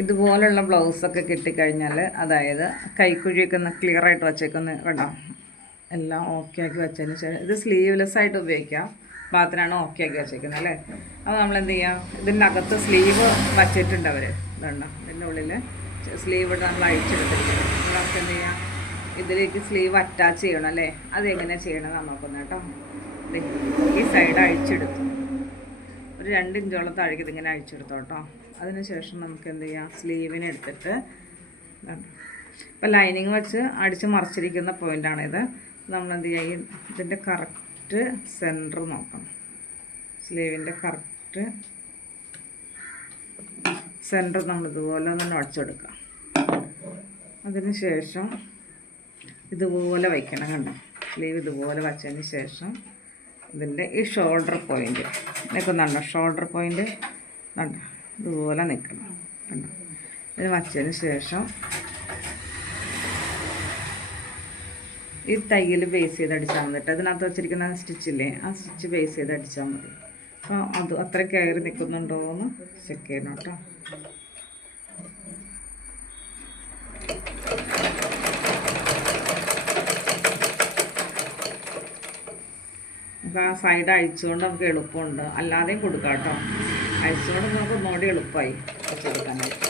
ഇതുപോലുള്ള ബ്ലൗസൊക്കെ കിട്ടിക്കഴിഞ്ഞാൽ, അതായത് കൈക്കുഴിയൊക്കെ ഒന്ന് ക്ലിയർ ആയിട്ട് വച്ചേക്കൊന്ന് കണ്ടോ, എല്ലാം ഓക്കെ ആക്കി വെച്ചതിന് ശേഷം ഇത് സ്ലീവ്ലെസ് ആയിട്ട് ഉപയോഗിക്കാം. പാത്രമാണ് ഓക്കെ ആക്കി വെച്ചേക്കുന്നത് അല്ലേ. അപ്പോൾ നമ്മൾ എന്ത് ചെയ്യാം, ഇതിൻ്റെ അകത്ത് സ്ലീവ് വച്ചിട്ടുണ്ട് അവർ, ഇതുണ്ടോ, ഇതിൻ്റെ ഉള്ളിൽ സ്ലീവ് നമ്മൾ അഴിച്ചെടുത്തിരിക്കുന്നത്. നമുക്ക് എന്ത് ചെയ്യാം, ഇതിലേക്ക് സ്ലീവ് അറ്റാച്ച് ചെയ്യണം അല്ലേ. അതെങ്ങനെ ചെയ്യണമെന്നാണ് നോക്കുന്നത് കേട്ടോ. ഈ സൈഡ് അഴിച്ചെടുത്തു, ഒരു 2 ഇഞ്ചോളം താഴേക്ക് ഇതിങ്ങനെ അഴിച്ചെടുത്തോ കേട്ടോ. അതിന് ശേഷം നമുക്ക് എന്ത് ചെയ്യാം, സ്ലീവിനെ എടുത്തിട്ട് ഇപ്പോൾ ലൈനിങ് വെച്ച് അടിച്ച് മറിച്ചിരിക്കുന്ന പോയിൻ്റാണിത്. നമ്മളെന്ത് ചെയ്യുക, ഇതിൻ്റെ കറക്റ്റ് സെൻറ്റർ നോക്കണം. സ്ലീവിൻ്റെ കറക്റ്റ് സെൻറ്റർ നമ്മളിതുപോലെ ഒന്ന് അടിച്ചെടുക്കാം. അതിന് ശേഷം ഇതുപോലെ വയ്ക്കണം കണ്ടോ. സ്ലീവ് ഇതുപോലെ വച്ചതിന് ശേഷം ഇതിൻ്റെ ഈ ഷോൾഡർ പോയിൻ്റ് നിൽക്കുന്നുണ്ടോ, ഷോൾഡർ പോയിൻ്റ് കണ്ടോ, ഇതുപോലെ നിൽക്കണം കണ്ടോ. ഇതിന് വച്ചതിന് ശേഷം ഈ തയ്യൽ ബേസ് ചെയ്ത് അടിച്ചാൽ മതി കേട്ടോ. അതിനകത്ത് വെച്ചിരിക്കുന്ന സ്റ്റിച്ചില്ലേ, ആ സ്റ്റിച്ച് ബേസ് ചെയ്ത് അടിച്ചാൽ മതി. അപ്പോൾ അത് അത്ര കയറി നിൽക്കുന്നുണ്ടോ എന്ന് ചെക്ക് ചെയ്യണം കേട്ടോ. നമുക്ക് ആ സൈഡ് അഴിച്ചുകൊണ്ട് നമുക്ക് എളുപ്പമുണ്ട്, അല്ലാതെയും കൊടുക്കാം കേട്ടോ. അഴിച്ചുകൊണ്ട് നമുക്ക് ഒന്നുകൂടി എളുപ്പമായി വെച്ചെടുക്കാനായിട്ട്.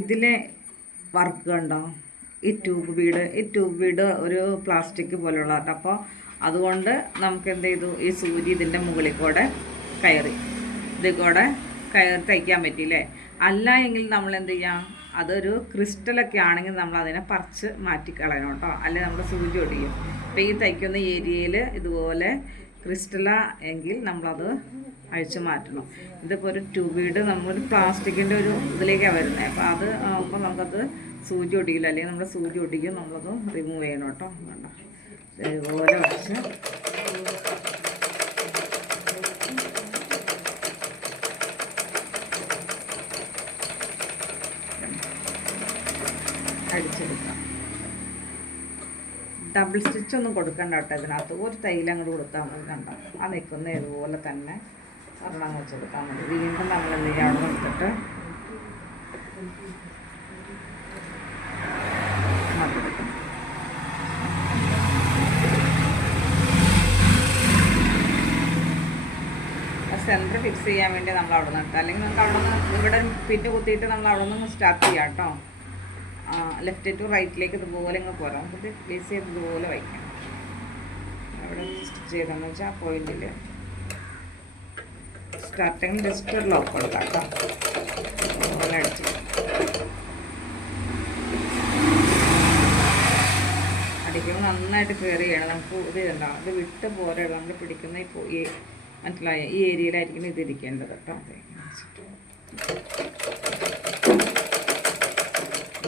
ഇതിലെ വർക്ക് കണ്ടോ, ഈ ട്യൂബ് ബീഡ് ഒരു പ്ലാസ്റ്റിക് പോലുള്ള കേട്ടോ. അപ്പോൾ അതുകൊണ്ട് നമുക്ക് എന്ത് ചെയ്തു, ഈ സൂചി ഇതിൻ്റെ മുകളിൽ കൂടെ കയറി ഇതിൽ കൂടെ കയറി തയ്ക്കാൻ പറ്റിയില്ലേ. അല്ല എങ്കിൽ നമ്മൾ എന്ത് ചെയ്യാം, അതൊരു ക്രിസ്റ്റലൊക്കെ ആണെങ്കിൽ നമ്മൾ അതിനെ പറിച്ച് മാറ്റിക്കളയണം കേട്ടോ, അല്ലെങ്കിൽ നമ്മുടെ സൂചി ഒടിയും. അപ്പോൾ ഈ തയ്ക്കുന്ന ഏരിയയിൽ ഇതുപോലെ ക്രിസ്റ്റല എങ്കിൽ നമ്മളത് അഴിച്ചു മാറ്റണം. ഇതിപ്പോൾ ഒരു ട്യൂബീഡ് നമ്മളൊരു പ്ലാസ്റ്റിക്കിൻ്റെ ഒരു ഇതിലേക്കാണ് വരുന്നത്. അപ്പോൾ അത് ആകുമ്പോൾ നമുക്കത് സൂചി ഒടിയില്ല, അല്ലെങ്കിൽ നമ്മുടെ സൂചി ഒടിക്കും, നമ്മളത് റിമൂവ് ചെയ്യണം കേട്ടോ. വേണ്ട ഇതുപോലെ വെച്ച് അടിച്ചെടുക്കാം. ഡബിൾ സ്റ്റിച്ചൊന്നും കൊടുക്കണ്ട കേട്ടോ ഇതിനകത്ത്, ഒരു തൈൽ അങ്ങോട്ട് കൊടുത്താൽ മതി കണ്ടോ. ആ നിൽക്കുന്ന ഇതുപോലെ തന്നെ ഒരെണ്ണം വെച്ചെടുത്താൽ മതി. വീണ്ടും നമ്മൾ എന്ത് ചെയ്യുക, അവിടെ നിർത്തിട്ട് മറിച്ചെടുക്കണം. സെൻറ്റർ ഫിക്സ് ചെയ്യാൻ വേണ്ടി നമ്മൾ അവിടെ നിർത്തുക, അല്ലെങ്കിൽ നമുക്ക് അവിടെ നിന്ന് ഇവിടെ പിറ്റ് കുത്തിയിട്ട് നമ്മൾ അവിടെ നിന്ന് സ്റ്റാർട്ട് ചെയ്യാം കേട്ടോ. ലെഫ്റ്റ് ടു റൈറ്റിലേക്ക് ഇതുപോലെ ഇങ്ങ് പോരാം. ഇത് ബേസ് ചെയ്ത് ഇതുപോലെ വയ്ക്കാം. അവിടെ സ്റ്റിച്ച് ചെയ്തെന്ന് വെച്ചാൽ ആ പോയിന്റിൽ സ്റ്റാർട്ടിങ് ജസ്റ്റ് ഒരു ലോക്ക് കൊടുക്കാം കേട്ടോ. അതുപോലെ അടിച്ച് അടിക്കുമ്പോൾ നന്നായിട്ട് കയറി ചെയ്യണം. നമുക്ക് ഇത് ഉണ്ടാവും, ഇത് വിട്ട് പോരെ, നമ്മൾ പിടിക്കുന്ന ഈ മനസ്സിലായ ഈ ഏരിയയിലായിരിക്കും ഇത് ഇരിക്കേണ്ടത് കേട്ടോ.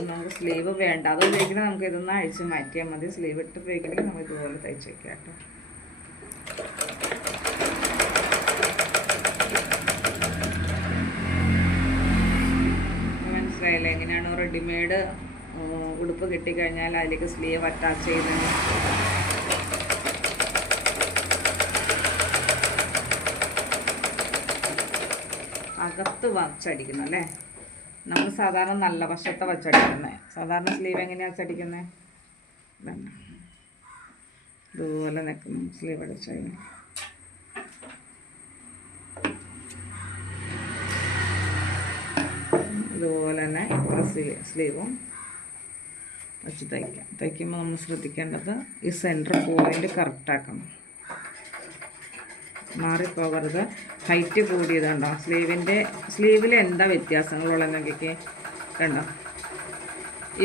നമുക്ക് സ്ലീവ് വേണ്ട, അത് ഉപയോഗിക്കണമെങ്കിൽ നമുക്ക് ഇതൊന്ന് അഴിച്ച് മാറ്റിയാൽ മതി. സ്ലീവ് ഇട്ട് ഉപയോഗിക്കണമെങ്കിൽ നമ്മൾ ഇതുപോലെ തയ്ച്ച് വയ്ക്കാം കേട്ടോ. മനസ്സിലായില്ലേ എങ്ങനെയാണ് റെഡിമെയ്ഡ് ഉടുപ്പ് കിട്ടിക്കഴിഞ്ഞാൽ അതിലേക്ക് സ്ലീവ് അറ്റാച്ച് ചെയ്യുന്നത്. അകത്ത് വച്ചടിക്കുന്നു അല്ലേ. നമ്മൾ സാധാരണ നല്ല വശത്തെ വച്ചടിക്കുന്നത്. സാധാരണ സ്ലീവ് എങ്ങനെയാണ് വച്ചടിക്കുന്നത്, ഇതുപോലെ നിൽക്കുന്നു സ്ലീവ് അടിച്ചു കഴിഞ്ഞാൽ. ഇതുപോലെ തന്നെ സ്ലീവും വെച്ച് തയ്ക്കാം. തയ്ക്കുമ്പോൾ നമ്മൾ ശ്രദ്ധിക്കേണ്ടത് ഈ സെൻറ്റർ പോയിൻ്റ് കറക്റ്റാക്കണം, മാറിപ്പോകരുത്. ഹൈറ്റ് കൂടിയതുണ്ടോ, സ്ലീവിൽ എന്താ വ്യത്യാസങ്ങളുള്ളതെന്നൊക്കെ കണ്ടോ.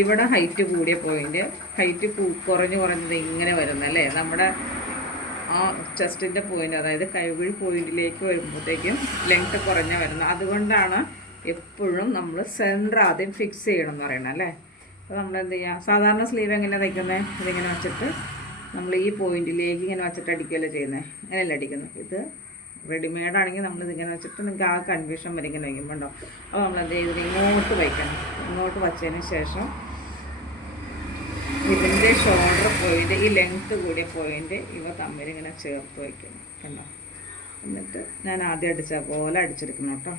ഇവിടെ ഹൈറ്റ് കൂടിയ പോയിൻ്റ്, ഹൈറ്റ് കുറഞ്ഞത് ഇങ്ങനെ വരുന്നല്ലേ. നമ്മുടെ ആ ചെസ്റ്റിൻ്റെ പോയിൻ്റ്, അതായത് കൈകുഴി പോയിൻറ്റിലേക്ക് വരുമ്പോഴത്തേക്കും ലെങ്ത്ത് കുറഞ്ഞ വരുന്നത്. അതുകൊണ്ടാണ് എപ്പോഴും നമ്മൾ സെൻറ്റർ ആദ്യം ഫിക്സ് ചെയ്യണം എന്ന് പറയണം അല്ലേ. അപ്പോൾ നമ്മൾ എന്ത് ചെയ്യുക, സാധാരണ സ്ലീവ് എങ്ങനെയാണ് തയ്ക്കുന്നത്, ഇതിങ്ങനെ വെച്ചിട്ട് നമ്മൾ ഈ പോയിൻറ്റിലേക്ക് ഇങ്ങനെ വെച്ചിട്ട് അടിക്കുകയല്ലേ ചെയ്യുന്നത്, അങ്ങനെയല്ല അടിക്കുന്നത്. ഇത് റെഡിമെയ്ഡ് ആണെങ്കിൽ നമ്മളിതിങ്ങനെ വെച്ചിട്ട് നിങ്ങൾക്ക് ആ കൺഫ്യൂഷൻ വരെ ഇങ്ങനെ വയ്ക്കുമ്പോൾ ഉണ്ടോ. അപ്പോൾ നമ്മളെന്ത് ചെയ്ത് ഇങ്ങോട്ട് വയ്ക്കണം. ഇങ്ങോട്ട് വച്ചതിന് ശേഷം ഇതിൻ്റെ ഷോൾഡർ പോയിൻ്റ്, ഈ ലെങ്ത്ത് കൂടിയ പോയിൻ്റ് ഇവ തമ്മിൽ ഇങ്ങനെ ചേർത്ത് വയ്ക്കണം കണ്ടോ. എന്നിട്ട് ഞാൻ ആദ്യം അടിച്ച പോലെ അടിച്ചെടുക്കണം കേട്ടോ.